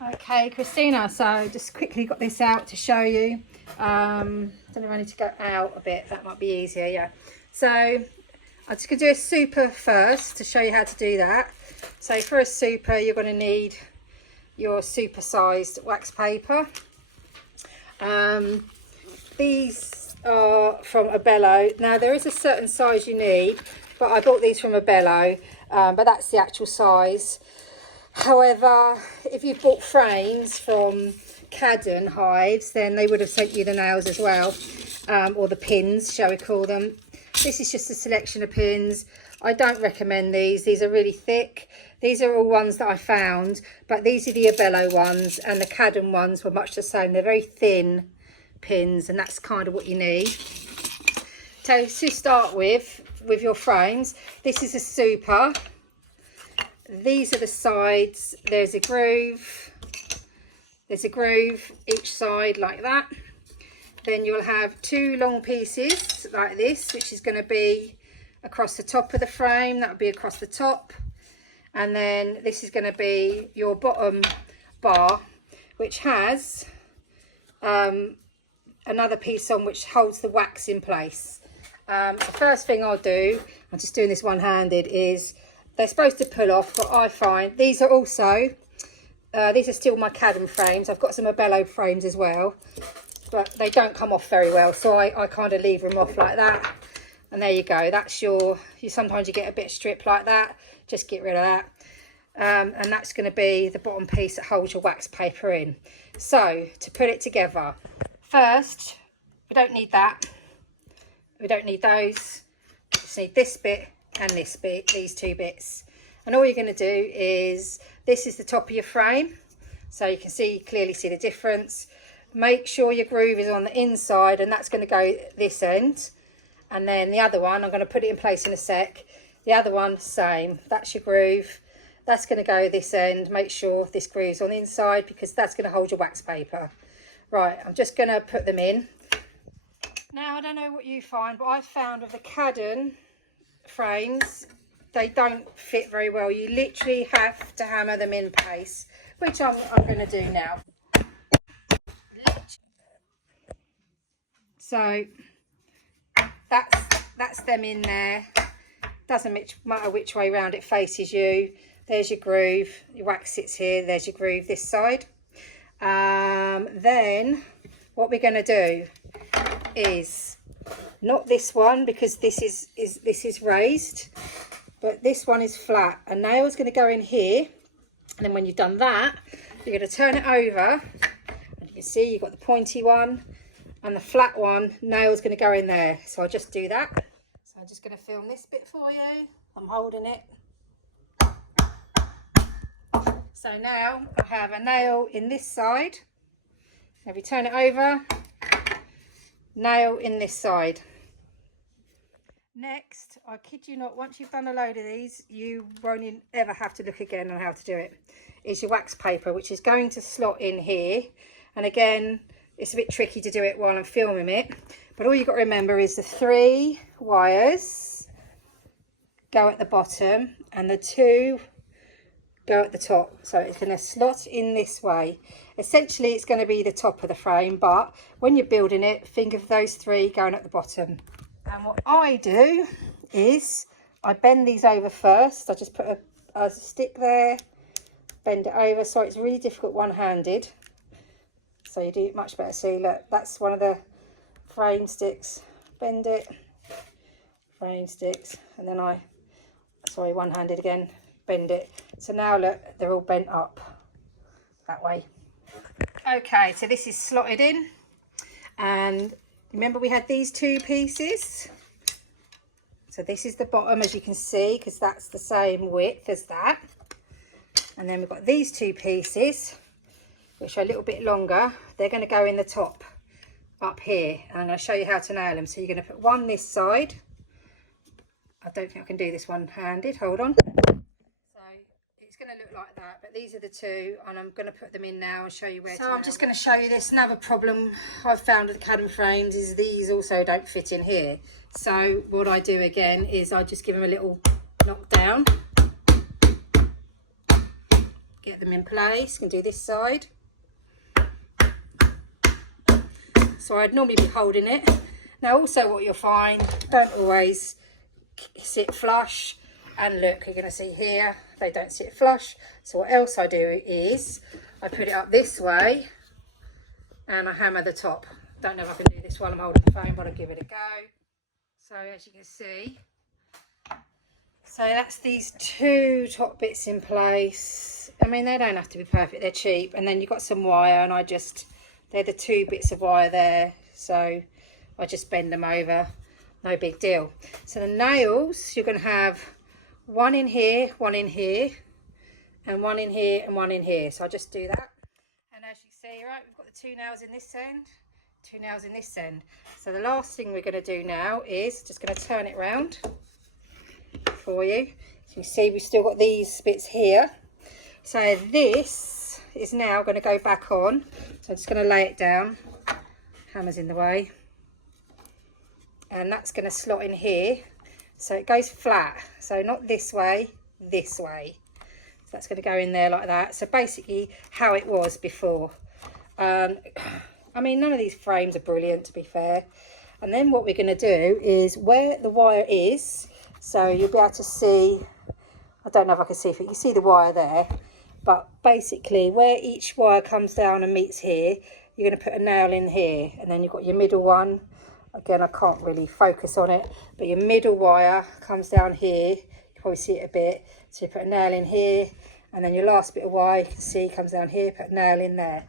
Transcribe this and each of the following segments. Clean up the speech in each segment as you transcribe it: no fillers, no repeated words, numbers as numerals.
Okay, Christina, so just quickly got this out to show you. Don't know if I need to go out a bit, that might be easier, yeah. So I'm just going to do a super first to show you how to do that. So for a super, you're going to need your super sized wax paper. These are from Abello. Now there is a certain size you need, but I bought these from Abello, but that's the actual size. However, if you bought frames from Cadden hives, then they would have sent you the nails as well, or the pins, shall we call them. This is just a selection of pins. I don't recommend these. These are really thick. These are all ones that I found, but these are the Abello ones, and the Cadden ones were much the same. They're very thin pins, and that's kind of what you need. So to start with your frames, this is a super. These are the sides. There's a groove each side like that. Then you'll have two long pieces like this, which is going to be across the top of the frame. That will be across the top. And then this is going to be your bottom bar, which has another piece on which holds the wax in place. The first thing I'll do, I'm just doing this one-handed, is they're supposed to pull off, but I find these are also, these are still my Cadden frames. I've got some Abello frames as well, but they don't come off very well, so I kind of leave them off like that. And there you go, that's sometimes you get a bit of strip like that, just get rid of that. And that's going to be the bottom piece that holds your wax paper in. So to put it together, first, we don't need that, we don't need those, we just need this bit and this bit, these two bits. And all you're going to do is, this is the top of your frame, so you can clearly see the difference. Make sure your groove is on the inside, and that's going to go this end. And then the other one, I'm going to put it in place in a sec. The other one, same, that's your groove. That's going to go this end. Make sure this groove's on the inside, because that's going to hold your wax paper. Right, I'm just going to put them in. Now, I don't know what you find, but I found with the Cadden frames, they don't fit very well. You literally have to hammer them in place, which I'm going to do now. So that's them in there. Doesn't matter which way round it faces you. There's your groove, your wax sits here, there's your groove this side. Then what we're going to do is, not this one, because this is raised, but this one is flat. A nail's going to go in here, and then when you've done that, you're going to turn it over, and you can see you've got the pointy one and the flat one. Nail's going to go in there, so I'll just do that. So I'm just going to film this bit for you. I'm holding it. So now I have a nail in this side. If you turn it over, nail in this side. Next, I kid you not, once you've done a load of these, you won't ever have to look again on how to do it. Is your wax paper, which is going to slot in here. And again, it's a bit tricky to do it while I'm filming it, but all you've got to remember is the 3 wires go at the bottom and the 2 go at the top. So it's going to slot in this way. Essentially, it's going to be the top of the frame, but when you're building it, think of those 3 going at the bottom. And what I do is I bend these over first. I just put a stick there, bend it over. So it's really difficult one-handed, so you do it much better. See, look, that's one of the frame sticks. Bend it, frame sticks, and then one-handed again, bend it. So now look, they're all bent up that way. Okay, so this is slotted in, and remember we had these 2 pieces. So this is the bottom, as you can see, because that's the same width as that. And then we've got these 2 pieces, which are a little bit longer. They're going to go in the top up here, and I'm going to show you how to nail them. So you're going to put one this side. I don't think I can do this one-handed, hold on. So it's going to look like that, but these are the 2, and I'm going to put them in now and show you where to nail. So I'm just going to show you this. Another problem I've found with the Cadden frames is these also don't fit in here. So what I do again is I just give them a little knock down, get get them in place. You can do this side. So I'd normally be holding it. Now also what you'll find, don't always sit flush, and look, you're going to see here they don't sit flush. So what else I do is I put it up this way and I hammer the top. Don't know if I can do this while I'm holding the phone, but I'll give it a go. So as you can see, so that's these two top bits in place. I mean, they don't have to be perfect, they're cheap. And then you've got some wire, and they're the two bits of wire there, so I just bend them over, no big deal. So the nails, you're going to have one in here, one in here, and one in here, and one in here. So I'll just do that. And as you see, right, we've got the two nails in this end, two nails in this end. So the last thing we're going to do now is just going to turn it round for you. So you see we've still got these bits here. So this is now going to go back on. So I'm just going to lay it down. Hammer's in the way. And that's going to slot in here. So it goes flat. So not this way, this way. So that's going to go in there like that. So basically how it was before. I mean, none of these frames are brilliant, to be fair. And then what we're going to do is where the wire is, so you'll be able to see, I don't know if I can see if you can see the wire there, but basically where each wire comes down and meets here, you're going to put a nail in here, and then you've got your middle one. Again, I can't really focus on it, but your middle wire comes down here. You can probably see it a bit. So you put a nail in here, and then your last bit of wire, you can see, comes down here, put a nail in there.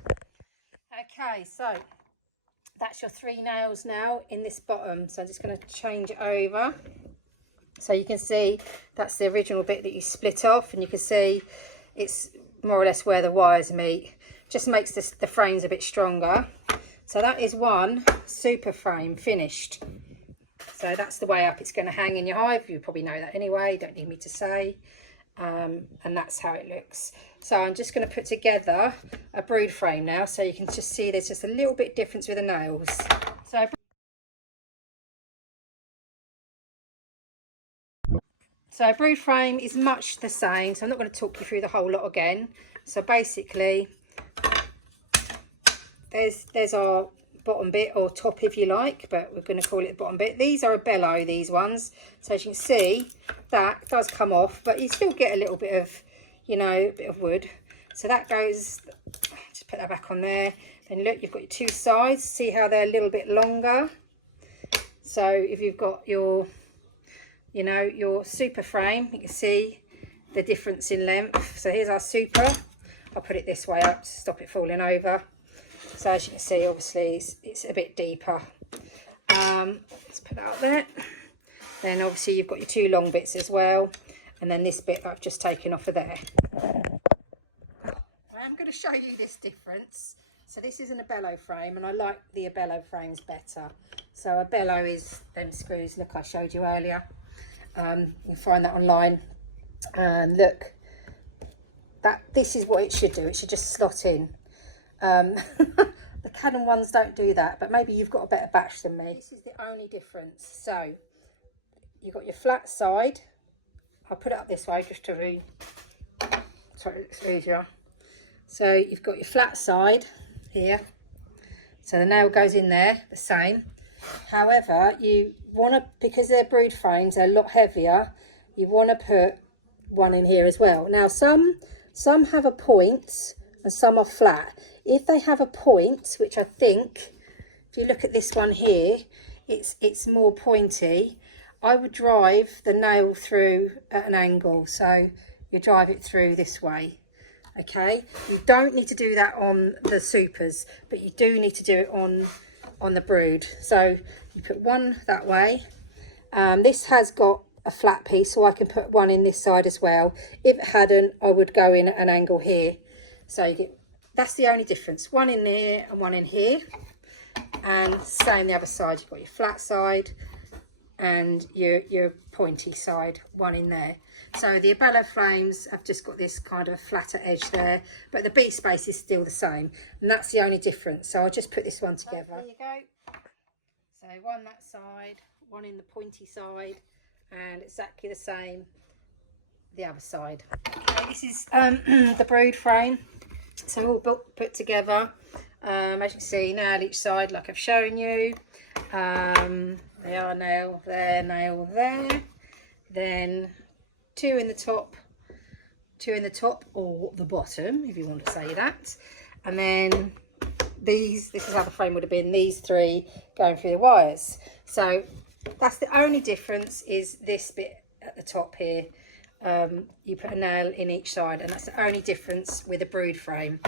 Okay, so that's your three nails now in this bottom. So I'm just going to change it over. So you can see that's the original bit that you split off, and you can see it's more or less where the wires meet. Just makes the frames a bit stronger. So that is one super frame finished. So that's the way up it's going to hang in your hive. You probably know that anyway, don't need me to say. And that's how it looks. So I'm just going to put together a brood frame now, so you can just see there's just a little bit difference with the nails. So a brood frame is much the same, so I'm not going to talk you through the whole lot again. So basically there's our bottom bit, or top if you like, but we're going to call it the bottom bit. These are a bellow, these ones. So as you can see, that does come off, but you still get a little bit of, you know, a bit of wood. So that goes, just put that back on there. Then look, you've got your two sides. See how they're a little bit longer. So if you've got your, you know, your super frame, you can see the difference in length. So here's our super. I'll put it this way up to stop it falling over. So as you can see, obviously it's a bit deeper. Let's put that up there. Then obviously you've got your two long bits as well, and then this bit that I've just taken off of there. I'm going to show you this difference. So this is an Abello frame, and I like the Abello frames better. So Abello is them screws, look, I showed you earlier. You can find that online. And look, this is what it should do. It should just slot in. The Canon ones don't do that, but maybe you've got a better batch than me. This is the only difference. So you've got your flat side. I'll put it up this way just to read, so it looks easier. So you've got your flat side here. So the nail goes in there, the same. However, you want to, because they're brood frames, they're a lot heavier, you want to put one in here as well. Now some have a point and some are flat. If they have a point, which I think, if you look at this one here, it's more pointy, I would drive the nail through at an angle. So you drive it through this way. Okay, you don't need to do that on the supers, but you do need to do it on the brood. So you put one that way. This has got a flat piece, so I can put one in this side as well. If it hadn't, I would go in at an angle here. So you get, that's the only difference, one in here and one in here. And same the other side, you've got your flat side and your pointy side, one in there. So the Abello frames have just got this kind of a flatter edge there, but the beat space is still the same, and that's the only difference. So I'll just put this one together. So there you go. So one that side, one in the pointy side, and exactly the same the other side. Okay, this is the brood frame, so all put together. As you can see, nail each side like I've shown you. They are nail there, then two in the top or the bottom, if you want to say that, and then this is how the frame would have been, these three going through the wires. So that's the only difference, is this bit at the top here. You put a nail in each side, and that's the only difference with a brood frame.